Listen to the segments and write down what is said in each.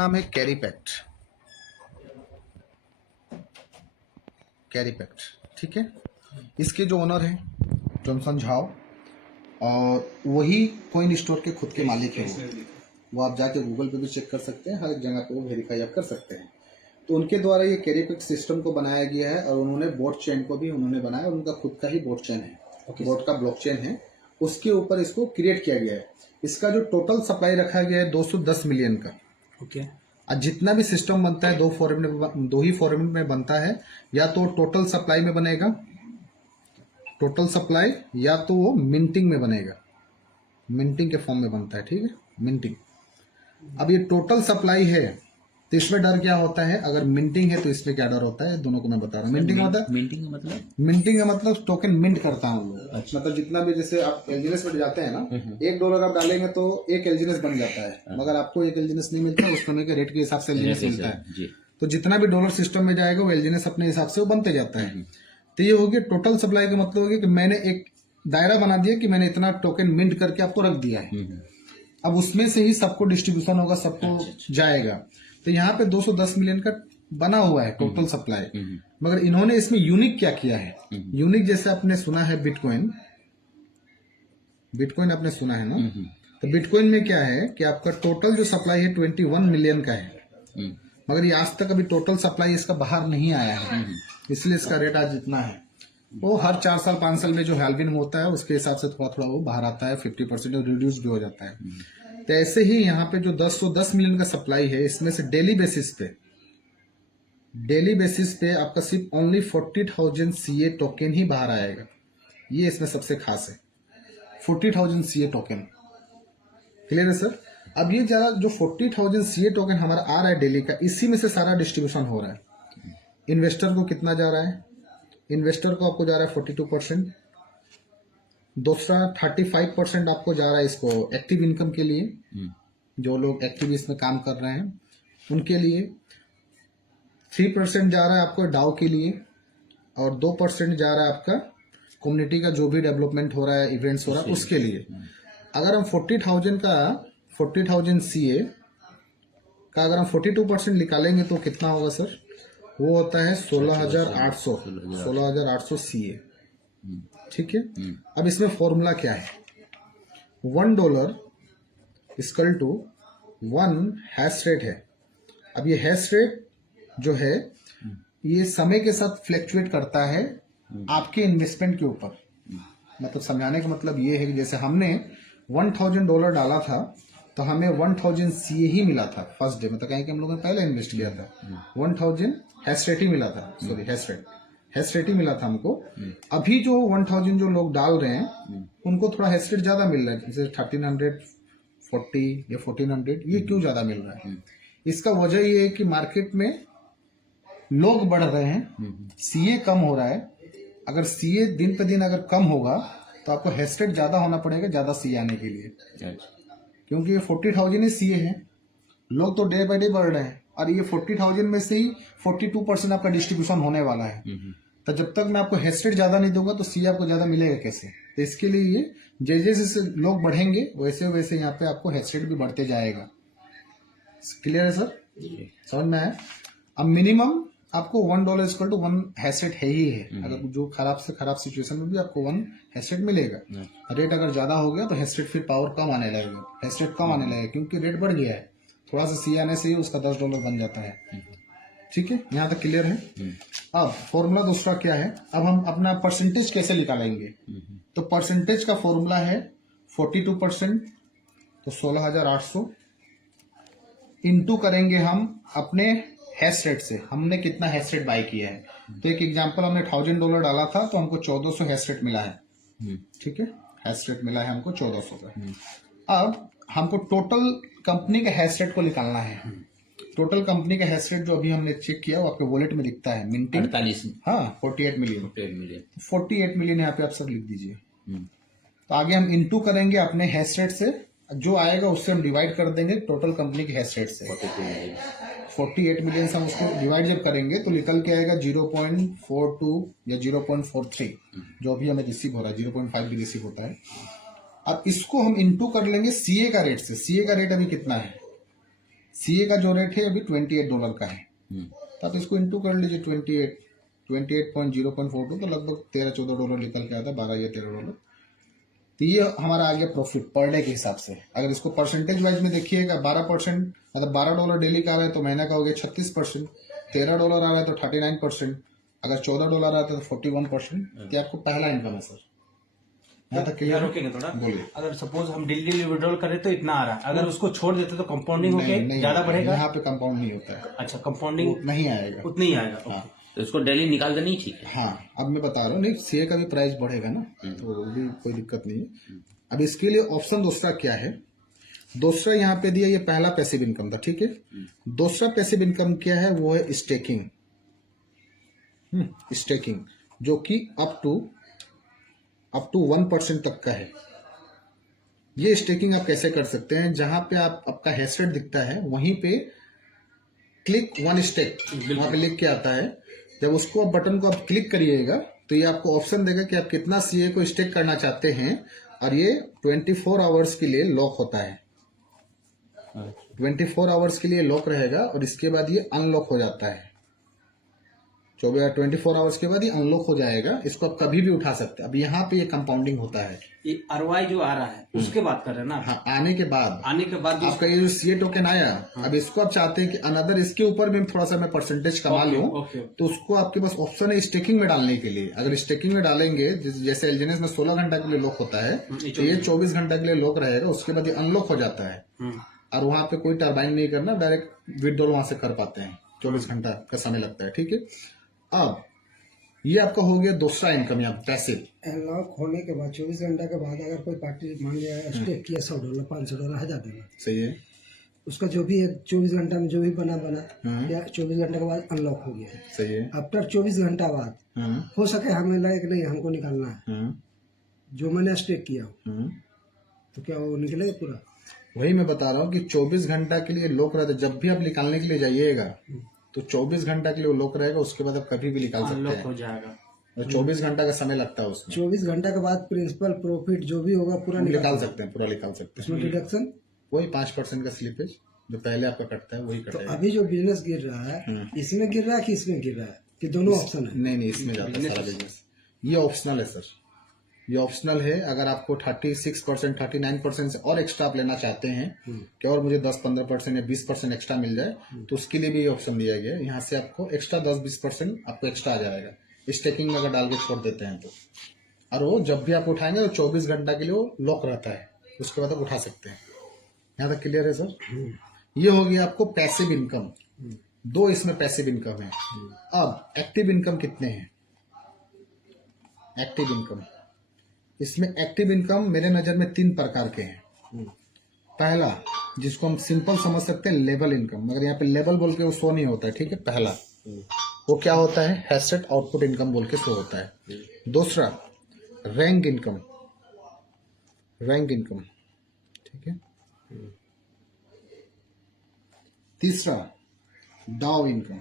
नाम है कैरीपैक्ट। कैरीपैक्ट, ठीक है। इसके जो ओनर हैं जॉनसन झाओ, और वही कॉइन स्टोर के खुद के मालिक हैं। वो आप जाके गूगल पे भी चेक कर सकते हैं, हर एक जगह पे वो वेरीफाई आप कर सकते हैं। तो उनके द्वारा ये कैरीपैक्ट सिस्टम को बनाया गया है, और उन्होंने बोट चेन को भी उन्होंने बनाया, और उनका खुद का ही बोट चेन है, बोट का ब्लॉकचेन है, उसके ऊपर इसको क्रिएट किया गया है। इसका जो टोटल सप्लाई रखा गया है 210 मिलियन का। ओके। आज जितना भी सिस्टम बनता है दो ही फॉर्मेट में बनता है, या तो टोटल सप्लाई में बनेगा, टोटल सप्लाई, या तो वो मिंटिंग में बनेगा, मिंटिंग के फॉर्म में बनता है, ठीक है, मिंटिंग। अब ये टोटल सप्लाई है, तो इसमें डर क्या होता है, अगर मिंटिंग है तो इसमें क्या डर होता है, दोनों को मैं बता रहा हूँ। मिंटिंग मिंटिंग का मतलब टोकन मिंट करता हूँ। अच्छा। मतलब जितना भी, जैसे आप एलजीनेस में जाते हैं ना, $1 आप डालेंगे तो एक एलजीनेस बन जाता है, मगर आपको एक एलजीनेस नहीं मिलता, उस समय के रेट के हिसाब से एलजीनेस मिलता है। तो जितना भी डॉलर सिस्टम में जाएगा वो एलजीनेस अपने हिसाब से वो बनते जाता है। तो ये हो गया टोटल सप्लाई का मतलब हो गया कि मैंने एक दायरा बना दिया कि मैंने इतना टोकन मिंट करके आपको रख दिया है। अब उसमें से ही सबको डिस्ट्रीब्यूशन होगा, सबको जाएगा। तो यहाँ पे 210 मिलियन का बना हुआ है टोटल सप्लाई, मगर इन्होंने इसमें यूनिक क्या किया है। यूनिक जैसे आपने सुना है बिटकॉइन, बिटकॉइन आपने सुना है ना, तो बिटकॉइन में क्या है कि आपका टोटल जो सप्लाई है 21 मिलियन का है, मगर ये आज तक अभी टोटल सप्लाई इसका बाहर नहीं आया है, इसलिए इसका रेट आज इतना है। वो हर 4 साल 5 साल में जो हैल्विन होता है उसके हिसाब से थोड़ा थोड़ा वो बाहर आता है, 50% और रिड्यूस भी हो जाता है। तो ऐसे ही यहाँ पे जो 10 मिलियन का सप्लाई है, इसमें से डेली बेसिस पे आपका सिर्फ ओनली 40,000 CA टोकन ही बाहर आएगा। ये इसमें सबसे खास है, 40,000 CA टोकन। क्लियर है सर। अब ये जरा जो 40,000 CA टोकन हमारा आ रहा है डेली का, इसी में से सारा डिस्ट्रीब्यूशन हो रहा है। इन्वेस्टर को कितना जा रहा है, इन्वेस्टर को आपको जा रहा है 42%, दूसरा 35% आपको जा रहा है इसको एक्टिव इनकम के लिए, जो लोग एक्टिव इसमें काम कर रहे हैं उनके लिए। 3% जा रहा है आपको डाउ के लिए, और 2% जा रहा है आपका कम्युनिटी का जो भी डेवलपमेंट हो रहा है, इवेंट्स हो रहा है उसके लिए। अगर हम 40,000 CA का अगर हम 42% निकालेंगे तो कितना होगा सर, वो होता है 16,800 CA, ठीक है। अब इसमें फॉर्मूला क्या है, $1 इक्वल टू 1 हैश रेट है। अब ये हैश रेट जो है ये समय के साथ फ्लैक्चुएट करता है आपके इन्वेस्टमेंट के ऊपर। मतलब समझाने का मतलब ये है कि जैसे हमने $1,000 डाला था तो हमें 1,000 CA ही मिला था फर्स्ट डे, मतलब कहीं कि हम लोगों ने पहले इन्वेस्ट किया था, 1,000 हैश रेट ही मिला था, सॉरी हैश रेट ही मिला था हमको। अभी जो 1,000 जो लोग डाल रहे हैं उनको थोड़ा हैश रेट ज्यादा मिल रहा है, जैसे 1,340 या 1,400। ये क्यों ज्यादा मिल रहा है, इसका वजह ये है कि मार्केट में लोग बढ़ रहे हैं, CA कम हो रहा है। अगर CA दिन पे दिन अगर कम होगा तो आपको हैश रेट ज्यादा होना पड़ेगा ज्यादा CA आने के लिए, क्योंकि ये 40,000 ही CA है, लोग तो डे बाय डे बढ़ रहे हैं, और ये 40,000 में से ही 42% आपका डिस्ट्रीब्यूशन होने वाला है। तो जब तक मैं आपको हैश रेट ज्यादा नहीं दूंगा तो CA आपको ज्यादा मिलेगा कैसे। तो इसके लिए ये जैसे जैसे लोग बढ़ेंगे वैसे वैसे यहाँ पे आपको हैश रेट भी बढ़ते जाएगा। क्लियर है सर, समझ में आया। अब मिनिमम आपको $1 इक्वल टू 1 हैश रेट है ही है। अगर जो खराब से खराब सिचुएशन में भी आपको 1 हैश रेट मिलेगा। रेट अगर ज्यादा हो गया तो हैश रेट फिर पावर कम आने लगेगा, हैश रेट कम आने लगेगा, क्योंकि रेट बढ़ गया है। थोड़ा सा CA आने से ही उसका $10 बन जाता है, ठीक है। यहाँ तक क्लियर है। अब फॉर्मूला दूसरा क्या है, अब हम अपना परसेंटेज कैसे निकालेंगे। तो परसेंटेज का फॉर्मूला है 42%, तो 16,800 इंटू करेंगे हम अपने हैश रेट से, हमने कितना हैश रेट बाय किया है। तो एक एग्जांपल, हमने $1,000 डाला था तो हमको 1,400 हैश रेट मिला है, ठीक है, हैश रेट मिला है हमको 1,400 का। अब हमको टोटल कंपनी के हैश रेट को निकालना है। टोटल कंपनी का हैश रेट जो अभी हमने चेक किया वो आपके वॉलेट में दिखता है, मिंटिंग 48, हाँ 48 मिलियन, 48 मिलियन यहाँ पे आप सब लिख दीजिए। तो आगे हम इनटू करेंगे अपने हैश रेट से, जो आएगा उससे हम डिवाइड कर देंगे टोटल कंपनी के हैश रेट से। 48 मिलियन से हम उसको डिवाइड जब करेंगे तो निकल के आएगा 0.42 या 0.43, जो अभी हमें रिसीव हो रहा है, 0.5 भी रिसीव होता है। अब इसको हम इनटू कर लेंगे CA का रेट से। CA का रेट अभी कितना है, सीए का जो रेट है अभी $28 का है, तो आप इसको इंटू कर लीजिए 28.0.42, तो लगभग $13-14 निकल के आता है, 12 या $13। तो ये हमारा आ गया प्रॉफिट पर डे के हिसाब से। अगर इसको परसेंटेज वाइज में देखिएगा, 12% मतलब $12 डेली का आ रहा है तो महीने का हो गया 36%, $13 आ रहा है तो 39%, अगर $14 आ रहा है तो 41%। ये आपको पहला इनकम है सर। यहाँ तक क्लियर? रोकेंगे थोड़ा। बोलिए। अगर सपोज हम डेली विड्रॉल करें तो इतना आ रहा है, अगर उसको छोड़ देते तो कंपाउंडिंग होके नहीं ज्यादा बढ़ेगा। यहाँ पे कंपाउंड नहीं होता है। अच्छा, कंपाउंडिंग नहीं आएगा। उतना ही आएगा। हाँ तो इसको डेली निकाल देनी ठीक है। हाँ, अब मैं बता रहा हूँ, नहीं सीए का भी प्राइस बढ़ेगा ना, तो वो भी कोई दिक्कत नहीं है। अब इसके लिए ऑप्शन दूसरा क्या है, दूसरा यहाँ पे दिया, ये पहला पैसिव इनकम था, ठीक है। दूसरा पैसिव इनकम क्या है, वो है स्टेकिंग। स्टेकिंग जो कि अप टू 1% तक का है। ये स्टेकिंग आप कैसे कर सकते हैं, जहां पे आपका हैश रेट दिखता है वहीं पे क्लिक वन स्टेक वहां पे लिख के आता है। जब उसको आप बटन को आप क्लिक करिएगा तो ये आपको ऑप्शन देगा कि आप कितना सीए को स्टेक करना चाहते हैं, और ये 24 आवर्स के लिए लॉक होता है। 24 आवर्स के लिए लॉक रहेगा और इसके बाद ये अनलॉक हो जाता है। 24 आवर्स के बाद ये अनलॉक हो जाएगा। इसको आप कभी भी उठा सकते हैं। अब यहाँ पे ये कंपाउंडिंग होता है। ये आरवाई जो आ रहा है उसके बात कर रहे हैं ना। हाँ, आने के बाद आपका ये जो सीए टोकन आया, अब इसको आप चाहते हैं कि अनदर इसके ऊपर भी थोड़ा सा मैं परसेंटेज कमा लूं, तो उसको आपके पास ऑप्शन है स्टेकिंग में डालने के लिए। अगर स्टेकिंग में डालेंगे, जैसे एलजीएनएस में 16 घंटा के लिए लॉक होता है, तो ये 24 घंटा के लिए लॉक रहेगा। उसके बाद ये अनलॉक हो जाता है और वहां पे कोई टर्बाइन नहीं करना, डायरेक्ट विड्रॉल वहां से कर पाते हैं। 24 घंटा का समय लगता है, ठीक है। अब ये आपका हो गया दूसरा इनकम, यहाँ पैसिव। लॉक होने के बाद 24 घंटा के बाद अगर कोई पार्टी मान लिया स्टेक किया $100, $500, $1000 देना, सही है। उसका जो भी 24 घंटा में जो भी बना या 24 घंटे के बाद अनलॉक हो गया। सही है। आफ्टर 24 घंटा बाद हो सके हमें लगे कि नहीं हमको निकालना है, जो मैंने स्टेक किया तो क्या वो निकलेगा पूरा? वही मैं बता रहा हूँ कि 24 घंटा के लिए लॉक रहता है। जब भी आप निकालने के लिए जाइएगा तो 24 घंटा के लिए वो लॉक रहेगा। उसके बाद आप कभी भी निकाल सकते हैं। हो जाएगा। और 24 घंटा का समय लगता है उसमें। 24 घंटा के बाद प्रिंसिपल प्रॉफिट जो भी होगा पूरा निकाल सकते हैं, पूरा निकाल सकते हैं। उसमें डिडक्शन वही 5% का स्लिपेज जो पहले आपका कटता है वही तो कटेगा। अभी जो बिजनेस गिर रहा है इसमें गिर रहा है कि इसमें गिर रहा है, कि दोनों ऑप्शन है? नहीं, इसमें जाता है सारा बिजनेस। ये ऑप्शनल है सर, ये ऑप्शनल है। अगर आपको 36%, 39% से और एक्स्ट्रा आप लेना चाहते हैं कि और मुझे 10-15% या 20% एक्स्ट्रा मिल जाए, तो उसके लिए भी ये ऑप्शन दिया गया है। यहाँ से आपको एक्स्ट्रा 10-20% आपको एक्स्ट्रा आ जाएगा स्टेकिंग में अगर डाल के छोड़ देते हैं तो। और वो जब भी आप उठाएंगे तो 24 घंटा के लिए वो लॉक रहता है। उसके बाद आप उठा सकते हैं। यहाँ तक क्लियर है सर? ये हो गया आपको पैसिव इनकम। दो इसमें पैसिव इनकम है। अब एक्टिव इनकम कितने हैं? एक्टिव इनकम, इसमें एक्टिव इनकम मेरे नजर में 3 प्रकार के हैं। पहला, जिसको हम सिंपल समझ सकते हैं, लेवल इनकम, मगर यहाँ पे लेवल बोल के वो शो नहीं होता है, ठीक है। पहला वो क्या होता है, हैशेट आउटपुट इनकम बोल के शो होता है। दूसरा रैंक इनकम, ठीक है। तीसरा डाउ इनकम,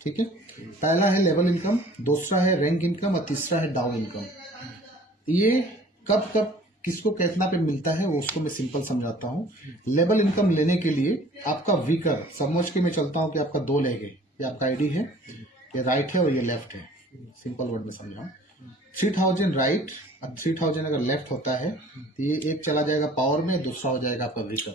ठीक है। पहला है लेवल इनकम, दूसरा है रैंक इनकम और तीसरा है डाउ इनकम। ये कब कब किसको कितना पे मिलता है वो उसको मैं सिंपल समझाता हूँ। लेवल इनकम लेने के लिए आपका वीकर, समझ के मैं चलता हूँ कि आपका 2 लेग है, ये आपका आईडी है, ये राइट है और ये लेफ्ट है। सिंपल वर्ड में समझाऊँ, 3000 राइट और 3000 अगर लेफ्ट होता है तो ये एक चला जाएगा पावर में, दूसरा हो जाएगा आपका वीकर।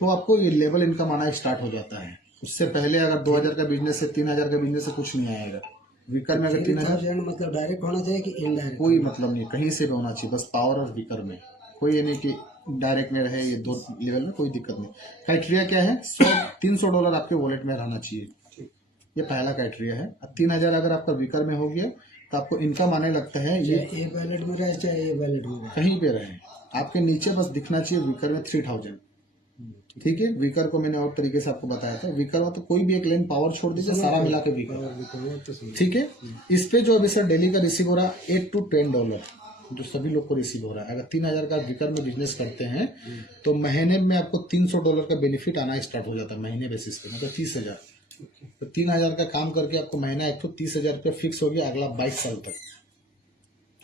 तो आपको ये लेवल इनकम आना स्टार्ट हो जाता है। उससे पहले अगर 2000 का बिजनेस से 3000 का बिजनेस से कुछ नहीं आएगा। वीकर में अगर 3000 मतलब डायरेक्ट होना चाहिए कि इनडायरेक्ट? कोई मतलब नहीं, कहीं से भी होना चाहिए, बस पावर और वीकर में। कोई ये नहीं कि डायरेक्ट में रहे, ये 2 लेवल में कोई दिक्कत नहीं। क्राइटेरिया क्या है, $300 आपके वॉलेट में रहना चाहिए, ये पहला क्राइटेरिया है। 3000 अगर आपका वीकर में हो गया तो आपको इनकम आने लगता है। ये वैलेट में रहे चाहे ये वैलेट में कहीं पे रहे, आपके नीचे बस दिखना चाहिए वीकर में 3000, ठीक है। वीकर को मैंने और तरीके से आपको बताया था। वीकर में तो कोई भी एक लाइन पावर छोड़ दीजिए, सारा मिला के वीकर, ठीक है। इस पे जो अभी सर डेली का रिसीव हो रहा है $8 to $10 जो सभी लोग को रिसीव हो रहा है। अगर 3000 का वीकर में बिजनेस करते हैं तो महीने में आपको $300 का बेनिफिट आना स्टार्ट हो जाता है महीने बेसिस पे, मतलब 30,000। तो 3000 का काम करके आपको महीना एक तो 30,000 रुपया फिक्स हो गया अगला 22 साल तक।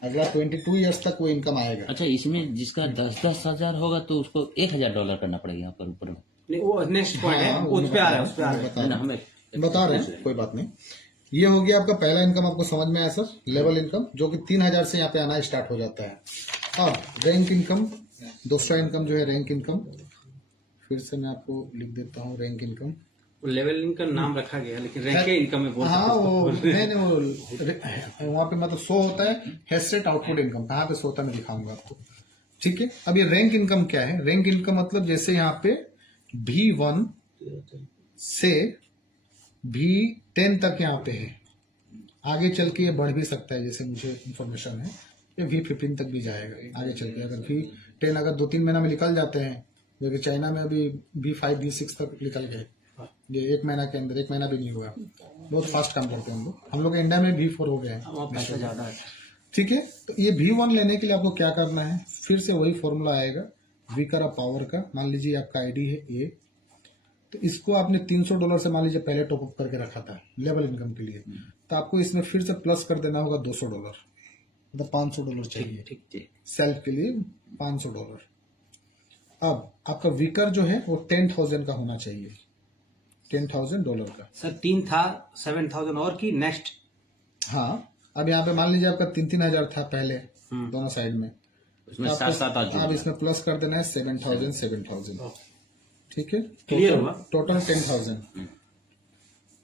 अगला 22 ईयर्स तक वो इनकम आएगा। अच्छा, इसमें जिसका 10,000 होगा तो उसको $1,000 करना पड़ेगा यहाँ पर ऊपर में। नहीं वो नेक्स्ट पॉइंट है, उस पे आ रहा है, उस पे आ रहा है। बता रहे हैं। हमें बता रहे हैं, कोई बात नहीं। ये हो गया आपका पहला इनकम, आपको समझ में आया सर, लेवल इनकम, जो कि 3,000 से यहाँ पे आना स्टार्ट हो जाता है। अब रैंक इनकम, दूसरा इनकम जो है रैंक इनकम, फिर से मैं आपको लिख देता हूँ रैंक इनकम। लेवल का नाम रखा गया, लेकिन रैंक के इनकम में बोल हाँ सकते वो हो। नहीं वो वहाँ पे मतलब शो होता है हेडसेट आउटपुट इनकम, कहाँ पे शो होता है मैं दिखाऊंगा आपको। ठीक है, अब ये रैंक इनकम क्या है? रैंक इनकम मतलब जैसे यहाँ पे V1 से V10 तक यहाँ पे है, आगे चल के ये बढ़ भी सकता है, जैसे मुझे इंफॉर्मेशन है ये V15 तक भी जाएगा आगे चल के। अगर V10 अगर 2-3 महीना में निकल जाते हैं, जैसे चाइना में अभी V5 V6 तक निकल गए, ये 1 महीना के अंदर, 1 महीना भी नहीं हुआ, बहुत फास्ट काम करते हैं हम लोग इंडिया में V4 हो गए हैं। वहाँ पैसा ज्यादा है। ठीक है, तो ये V1 लेने के लिए आपको क्या करना है, फिर से वही फॉर्मूला आएगा V का पावर का। मान लीजिए आपका आईडी है A, तो इसको आपने $300 से मान लीजिए पहले टॉपअप करके रखा था लेवल इनकम के लिए, तो आपको इसमें फिर से प्लस कर देना होगा $200, मतलब $500 चाहिए ठीक ठीक। सेल्फ के लिए $500। अब आपका वीकर जो है वो 10,000 का होना चाहिए, $10,000 का। सर 3 था, 7,000 और की नेक्स्ट। हाँ, अब यहाँ पे मान लीजिए आपका 3,000 था पहले दोनों साइड में, उसमें तो 7,000 आप इसमें प्लस कर देना है 7,000। ठीक है, क्लियर हुआ? टोटल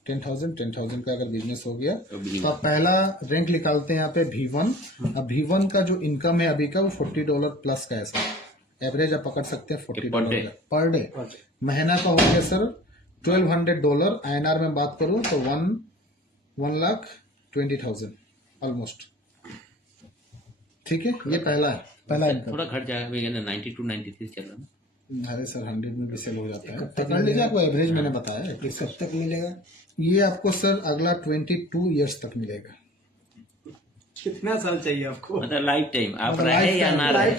10,000 का अगर बिजनेस हो गया तो तो आप पहला रैंक निकालते हैं यहाँ पे V1। अब V1 का जो इनकम है अभी का वो $40 प्लस का है सर, एवरेज आप पकड़ सकते हैं $40 पर डे। महीना का हो गया सर $1,200, INR में बात करूं तो 1,20,000 ऑलमोस्ट। ठीक है, ये पहला है, पहला इनकम। थोड़ा घट जाएगा, भैया 92 93 चल रहा है। अरे सर 100 में भी सेल हो जाता है, पकड़ लीजिए, आपको एवरेज मैंने बताया है। कब तक मिलेगा? ये आपको सर अगला 22 ईयर्स तक मिलेगा। कितना साल चाहिए आपको? मतलब लाइफ टाइम आप रहे या ना रहे,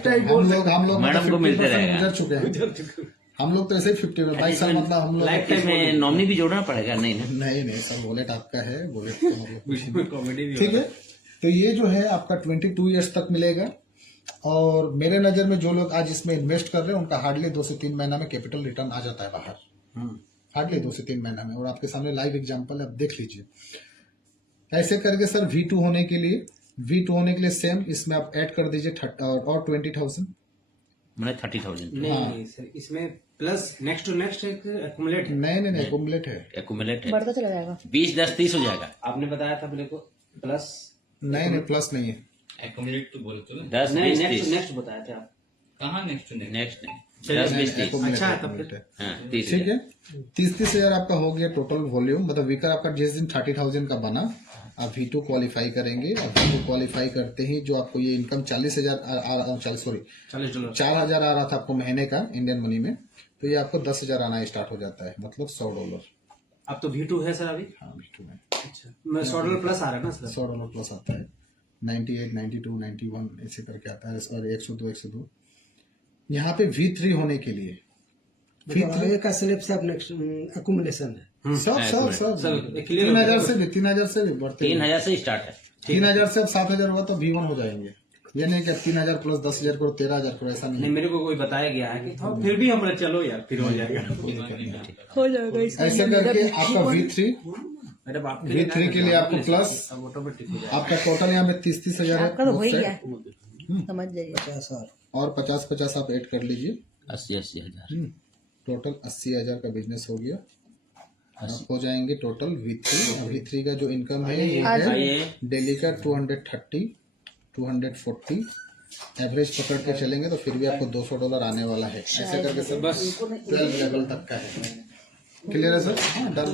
हम लोग मैडम को मिलते रहेगा। गुजर चुके हैं हम लोग, तो ऐसे ही 22 साल मतलब हम लोग। लाइफ टाइम में नॉमिनी भी जोड़ना पड़ेगा? नहीं ना, नहीं सर, वॉलेट आपका है, वॉलेट तो मतलब कुछ नहीं। कॉमेडी भी ठीक है, तो ये जो है आपका 22 ईयर्स तक मिलेगा। और मेरे नजर में जो लोग आज इसमें इन्वेस्ट कर रहे हैं उनका हार्डली 2 से 3 महीना में कैपिटल रिटर्न आ जाता है बाहर, हार्डली 2 से 3 महीना में। और आपके सामने लाइव एग्जांपल है, आप देख लीजिए। ऐसे करके सर V2 होने के लिए सेम इसमें आप ऐड कर दीजिए और 20,000, मैंने 30,000 नहीं सर, इसमें प्लस नेक्स्ट टू नेक्स्ट एक एक्यूमुलेट है। नहीं एक्यूमुलेट है। एक्यूमुलेट है, बढ़ता चला जाएगा। 20 10 30 हो जाएगा। आपने बताया था मेरे को प्लस, नहीं प्लस नहीं है। एक्यूमुलेट तो बोलते हो ना, 10 नहीं 20 नेक्स्ट 30 नेक्स्ट बताया था आप। कहाँ नेक्स्ट नेक्स्ट नेक्स्ट नहीं, चलिए, 10 20 30 accumulate अच्छा है, है, तब accumulate फिर। है। हाँ 30 ठीक है, 30 हजार आपका हो गया टोटल वॉल्यूम। मतलब वीकर आपका जिस दिन 30,000 का बना, आप V2 क्वालिफाई करेंगे। और V2 क्वालिफाई करते ही जो आपको ये इनकम 40,000 $40 4,000 आ रहा था आपको महीने का इंडियन मनी में, तो ये आपको 10,000 आना स्टार्ट हो जाता है, मतलब $100। अब तो V2 है सर अभी। हाँ V2 में अच्छा, मैं $100 प्लस आ रहा है ना सर। $100 प्लस आता है, 98 92 91 ऐसे करके आता है, और 102 यहाँ पे V3 होने के लिए आगे का स्लिप सब नेक्स्ट अकुमुलेशन है। सब सर क्लियर 3,000 से भी बढ़ते हैं। 3,000 से स्टार्ट है। 3,000 से अब 7,000 होगा तो V1 हो जाएंगे। ये नहीं कि अब 3,000 प्लस 10,000 करो 13,000 करो, ऐसा नहीं नहीं, मेरे को कोई बताया गया है कि तो फिर भी हम बोले चलो यार फिर हो जाएगा। हो जाएगा इसका। ऐसे करके आपका मैडम आपके V3 के लिए आपको प्लस अब ऑटोमेटिक हो जाएगा। आपका टोटल यहाँ पे 30,000 है, आपका तो वही है, समझ जाइए। 50 और और 50 आप ऐड कर लीजिए, 80 हजार। टोटल 80,000 का बिजनेस हो गया। आप हो जाएंगे टोटल V3 का जो इनकम है ये है डेली का 230 240 एवरेज पकड़ के चलेंगे तो फिर भी आपको $200 आने वाला है। ऐसे करके सब बस 12 लेवल तक का है। क्लियर है सर? डन।